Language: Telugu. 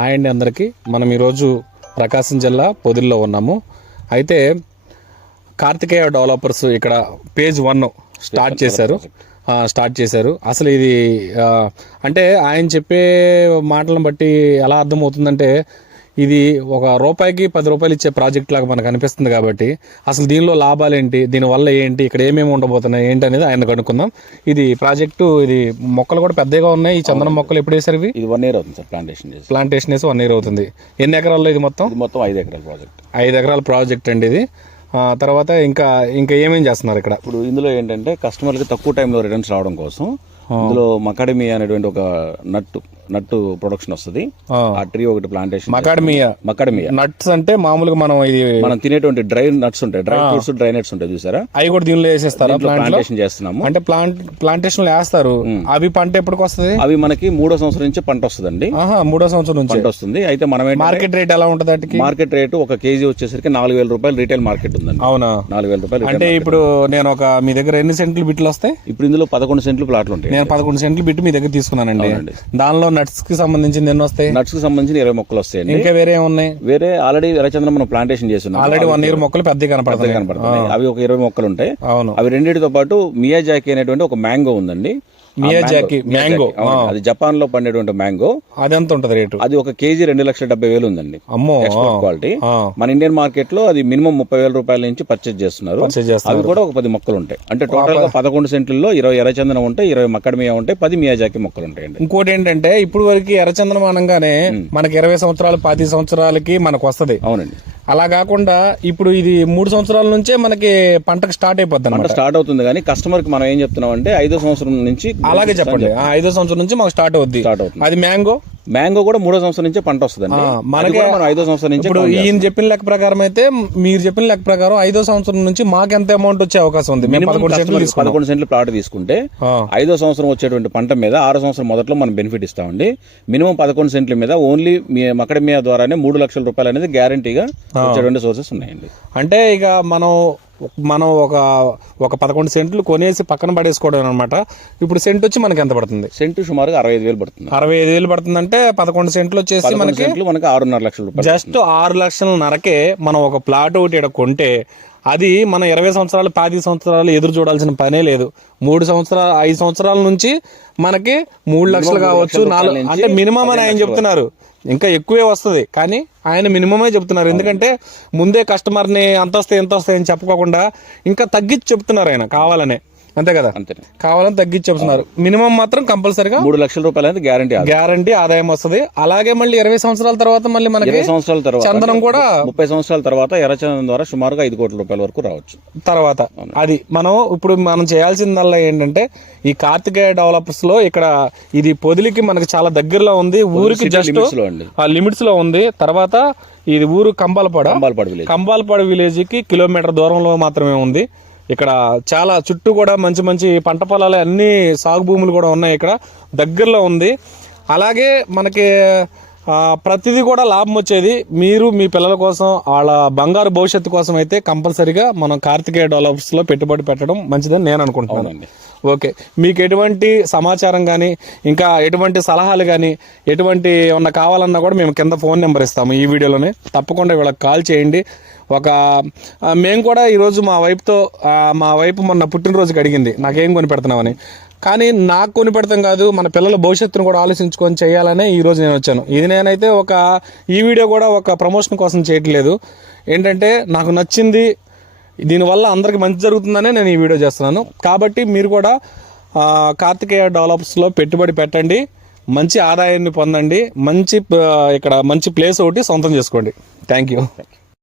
హాయ్ అండి అందరికీ. మనం ఈరోజు ప్రకాశం జిల్లా పొదిల్లో ఉన్నాము. అయితే కార్తికేయ డెవలపర్స్ ఇక్కడ పేజ్ 1 స్టార్ట్ చేశారు. అసలు ఇది అంటే ఆయన చెప్పే మాటలను బట్టి ఎలా అర్థమవుతుందంటే ఇది ఒక రూపాయికి 10 రూపాయలు ఇచ్చే ప్రాజెక్ట్ లాగా మనకు అనిపిస్తుంది. కాబట్టి అసలు దీనిలో లాభాలు ఏంటి, దీనివల్ల ఏంటి, ఇక్కడ ఏమేమి ఉండబోతున్నాయి ఏంటి అనేది ఆయన కనుక్కుందాం. ఇది ప్రాజెక్టు, ఇది మొక్కలు కూడా పెద్దగా ఉన్నాయి. ఈ చందనం మొక్కలు ఎప్పుడు వేసారు? ఇది 1 year అవుతుంది సార్. ప్లాంటేషన్ వేసి 1 year అవుతుంది. ఎన్ని ఎకరాల్లో ఇది మొత్తం? 5 ఎకరాల ప్రాజెక్ట్. 5 ఎకరాల ప్రాజెక్ట్ అండి ఇది. తర్వాత ఇంకా ఏమేం చేస్తున్నారు ఇక్కడ? ఇప్పుడు ఇందులో ఏంటంటే కస్టమర్కి తక్కువ టైంలో రిటర్న్స్ రావడం కోసం ఇందులో మకాడమియా అనేటువంటి ఒక నట్టు ప్రొడక్షన్ వస్తుంది. ఆ ట్రీ ఒకటి ప్లాంటేషన్. మకాడమియా నట్స్ అంటే మామూలుగా మనం తినేటువంటి డ్రై నట్స్ ఉంటాయి, డ్రై ఫ్రూట్స్, డ్రై నట్స్ ఉంటాయి చూసారా, అవి కూడా దీనిలో వేసేస్తారా? ప్లాంటేషన్ చేస్తున్నాము. అంటే ప్లాంటేషన్ లో వేస్తారు. అవి పంట ఎప్పటికి వస్తుంది? అవి మనకి 3వ సంవత్సరం నుంచి పంట వస్తుందండి. 3వ సంవత్సరం నుంచి పంట వస్తుంది. అయితే మనం మార్కెట్ రేట్ ఎలా ఉంటుంది? మార్కెట్ రేటు 1 kg వచ్చేసరికి 4,000 రూపాయలు రీటైల్ మార్కెట్ ఉందండి. అవునా? 4,000 రూపాయలు. అంటే ఇప్పుడు నేను మీ దగ్గర ఎన్ని సెంట్లు బిట్లు వస్తాయి? ఇప్పుడు ఇందులో 11 సెంట్లు ప్లాట్లు ఉంటాయి. నేను 11 సెంట్లు బిట్టు మీ దగ్గర తీసుకున్నానండి. దానిలో నట్స్ కి సంబంధించి ఎన్ని వస్తాయి? నట్స్ కి సంబంధించిన 20 మొక్కలు వస్తాయండి. ఇంకా వేరే ఉన్నాయి? వేరే ఆల్రెడీ ఎర్రచందనం మనం ప్లాంటేషన్ చేస్తున్నాం. ఆల్రెడీ 1 year మొక్కలు పెద్దగా కనపడతాయి. అవి ఒక 20 మొక్కలు ఉంటాయి. అవును. అవి రెండింటితో పాటు మియాజాకి అనేటువంటి ఒక మ్యాంగో ఉందండి. మియాజాకి మ్యాంగో, అది జపాన్ లో పండేటువంటి మ్యాంగో. అది ఎంత ఉంటుంది రేటు? అది 1 kg 2,70,000 ఉందండి. అమ్మో, ఎక్స్పోర్ట్ క్వాలిటీ. మన ఇండియన్ మార్కెట్ లో అది మినిమం 30,000 రూపాయల నుంచి పర్చేజ్ చేస్తున్నారు. అవి కూడా ఒక 10 మొక్కలు ఉంటాయి. అంటే టోటల్ గా 11 సెంట్లలో 20 ఎర్రచందనం ఉంటాయి, 20 మక్కడమియా ఉంటాయి, 10 మియాజాకి మొక్కలు ఉంటాయండి. ఇంకోటి ఏంటంటే ఇప్పుడు వరకు ఎర్రచందనం అనగానే మనకి 20 సంవత్సరాలు 10 సంవత్సరాలకి మనకు వస్తుంది. అవునండి. అలా కాకుండా ఇప్పుడు ఇది 3 సంవత్సరాల నుంచే మనకి పంటకు స్టార్ట్ అయిపోతుంది. పంట స్టార్ట్ అవుతుంది. కానీ కస్టమర్ కి మనం ఏం చెప్తున్నాం అంటే 5వ సంవత్సరం నుంచి అలాగే చెప్పండి. 5వ సంవత్సరం నుంచి మాకు స్టార్ట్ అవుద్ది. అది మ్యాంగో కూడా 3వ సంవత్సరం నుంచి పంట వస్తుందండి. మనకి 5వ సంవత్సరం నుంచి. ఇప్పుడు ఈయన చెప్పిన లెక్క ప్రకారం అయితే, మీరు చెప్పిన లెక్క ప్రకారం 5వ సంవత్సరం నుంచి మాకు ఎంత అమౌంట్ వచ్చే అవకాశం ఉంది? 11 సెంట్లు ప్లాట్ తీసుకుంటే 5వ సంవత్సరం వచ్చేటువంటి పంట మీద 6వ సంవత్సరం మొదట్లో మనం బెనిఫిట్ ఇస్తామండి. మినిమం 11 సెంట్ల మీద ఓన్లీ మకడమియా ద్వారానే 3 లక్షల రూపాయలు అనేది గ్యారంటీగా వచ్చేటువంటి సోర్సెస్ ఉన్నాయండి. అంటే ఇక మనం ఒక 11 సెంట్లు కొనేసి పక్కన పడేసుకోవడం అనమాట. ఇప్పుడు సెంట్ వచ్చి మనకి ఎంత పడుతుంది? సెంటు సుమారుగా 65,000 పడుతుంది. 65,000 పడుతుంది. అంటే 11 సెంట్లు వచ్చేసి మనకి 6.5 లక్షల రూపాయలు. జస్ట్ 6,00,000 మనం ఒక ప్లాట్ ఒకటి ఇక్కడ కొంటే అది మనం 20 సంవత్సరాలు 10 సంవత్సరాలు ఎదురు చూడాల్సిన పనే లేదు. 5 సంవత్సరాల నుంచి మనకి 3 లక్షలు కావచ్చు, 4, అంటే మినిమం అని ఆయన చెప్తున్నారు. ఇంకా ఎక్కువే వస్తుంది, కానీ ఆయన మినిమమే చెప్తున్నారు. ఎందుకంటే ముందే కస్టమర్ని ఎంత వస్తాయి అని చెప్పుకోకుండా ఇంకా తగ్గించి చెప్తున్నారు ఆయన కావాలనే. అంతే కదా? కావాలని తగ్గించి చెప్తున్నారు. మినిమం మాత్రం కంపల్సరీగా 3 లక్షల రూపాయలు అనేది గ్యారంటీ ఆదాయం వస్తుంది. అలాగే మళ్ళీ 20 సంవత్సరాల తర్వాత మళ్ళీ మనకి 20 సంవత్సరాల తర్వాత చందనం కూడా 30 సంవత్సరాల తర్వాత ఎర్రచందనం ద్వారా సుమారుగా 5 కోట్ల రూపాయల వరకు రావచ్చు. తర్వాత అది మనం చేయాల్సిందల్లా ఏంటంటే ఈ కార్తికేయ డెవలపర్స్ లో ఇక్కడ ఇది పొదిలికి మనకి చాలా దగ్గరలో ఉంది. ఊరికి జస్ట్ లిమిట్స్ లో ఉంది. తర్వాత ఇది ఊరు కంబాలపాడు విలేజ్ కి కిలోమీటర్ దూరంలో మాత్రమే ఉంది. ఇక్కడ చాలా చుట్టూ కూడా మంచి మంచి పంట పొలాలు, అన్ని సాగు భూములు కూడా ఉన్నాయి. ఇక్కడ దగ్గరలో ఉంది. అలాగే మనకి ప్రతిదీ కూడా లాభం వచ్చేది. మీరు మీ పిల్లల కోసం, వాళ్ళ బంగారు భవిష్యత్తు కోసం అయితే కంపల్సరీగా మనం కార్తికేయ డెవలపర్స్ లో పెట్టుబడి పెట్టడం మంచిదని నేను అనుకుంటున్నాను. ఓకే, మీకు ఎటువంటి సమాచారం కానీ, ఇంకా ఎటువంటి సలహాలు కానీ, ఎటువంటి ఏమన్నా కావాలన్నా కూడా మేము కింద ఫోన్ నెంబర్ ఇస్తాము ఈ వీడియోలోనే. తప్పకుండా వీళ్ళకి కాల్ చేయండి. మేము కూడా ఈరోజు మా వైపు మొన్న పుట్టినరోజుకి అడిగింది నాకేం కొని పెడుతున్నామని. కానీ నాకు కొని పెడతాం కాదు, మన పిల్లల భవిష్యత్తును కూడా ఆలోచించుకొని చేయాలనే ఈరోజు నేను వచ్చాను. ఇది నేనైతే ఈ వీడియో కూడా ఒక ప్రమోషన్ కోసం చేయట్లేదు. ఏంటంటే నాకు నచ్చింది, దీనివల్ల అందరికి మంచి జరుగుతుందనే నేను ఈ వీడియో చేస్తున్నాను. కాబట్టి మీరు కూడా కార్తికేయ డెవలపర్స్లో పెట్టుబడి పెట్టండి, మంచి ఆదాయాన్ని పొందండి, ఇక్కడ మంచి ప్లేస్ ఒకటి సొంతం చేసుకోండి. Thank you.